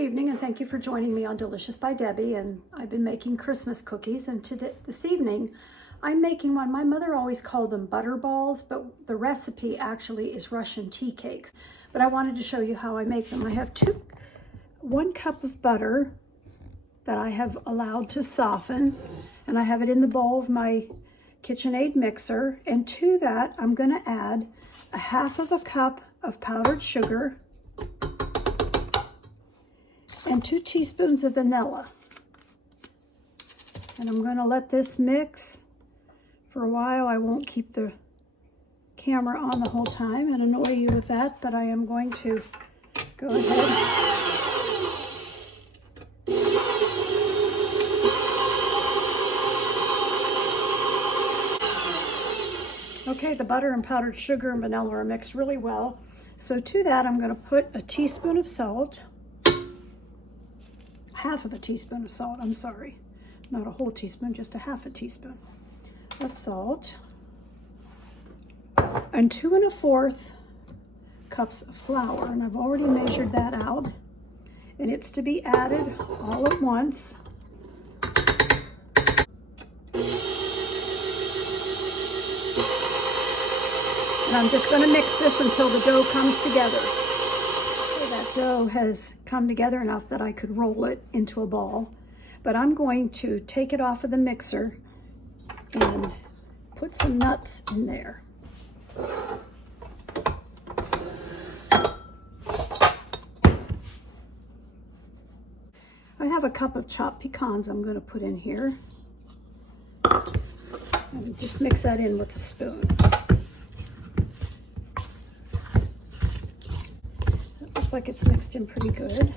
evening, and thank you for joining me on Delicious by Debbie. And I've been making Christmas cookies, and this evening I'm making one. My mother always called them Butterballs, but the recipe actually is Russian tea cakes. But I wanted to show you how I make them. I have 1 cup of butter that I have allowed to soften, and I have it in the bowl of my KitchenAid mixer. And to that, I'm going to add 1/2 cup of powdered sugar and 2 teaspoons of vanilla. And I'm going to let this mix for a while. I won't keep the camera on the whole time and annoy you with that, but I am going to go ahead. Okay, the butter and powdered sugar and vanilla are mixed really well. So to that, I'm going to put a teaspoon of salt. 1/2 teaspoon of salt, I'm sorry. Not a whole teaspoon, just 1/2 teaspoon of salt. And 2 1/4 cups of flour. And I've already measured that out. And it's to be added all at once. And I'm just going to mix this until the dough comes together. That dough has come together enough that I could roll it into a ball. But I'm going to take it off of the mixer and put some nuts in there. I have a cup of chopped pecans I'm going to put in here. And just mix that in with a spoon. Like it's mixed in pretty good.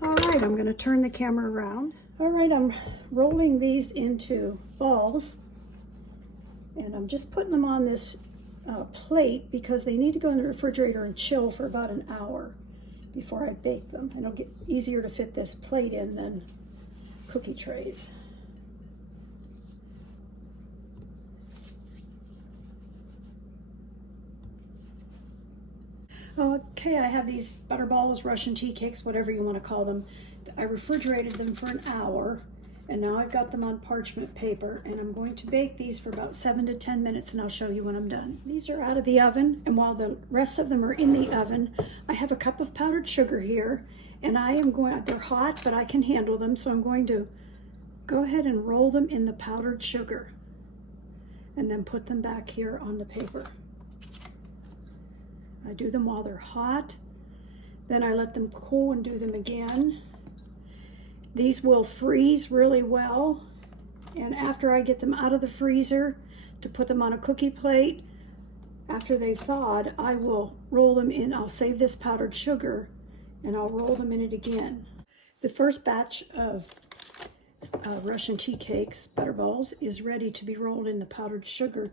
All right, I'm going to turn the camera around. All right, I'm rolling these into balls, and I'm just putting them on this plate because they need to go in the refrigerator and chill for about an hour before I bake them. And it'll get easier to fit this plate in than cookie trays. Okay, I have these Butterballs, Russian tea cakes, whatever you want to call them. I refrigerated them for an hour, and now I've got them on parchment paper, and I'm going to bake these for about 7 to 10 minutes, and I'll show you when I'm done. These are out of the oven, and while the rest of them are in the oven, I have a cup of powdered sugar here, and they're hot, but I can handle them, so I'm going to go ahead and roll them in the powdered sugar, and then put them back here on the paper. I do them while they're hot, then I let them cool and do them again. These will freeze really well, and after I get them out of the freezer to put them on a cookie plate, after they've thawed, I will roll them in. I'll save this powdered sugar and I'll roll them in it again. The first batch of Russian tea cakes, Butterballs, is ready to be rolled in the powdered sugar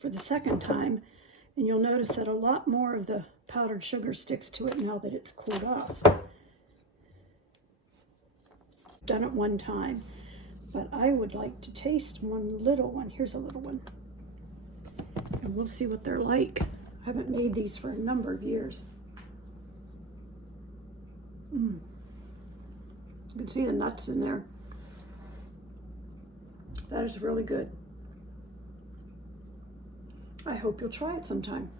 for the second time. And you'll notice that a lot more of the powdered sugar sticks to it now that it's cooled off. Done it one time, but I would like to taste one little one. Here's a little one. And we'll see what they're like. I haven't made these for a number of years. You can see the nuts in there. That is really good. I hope you'll try it sometime.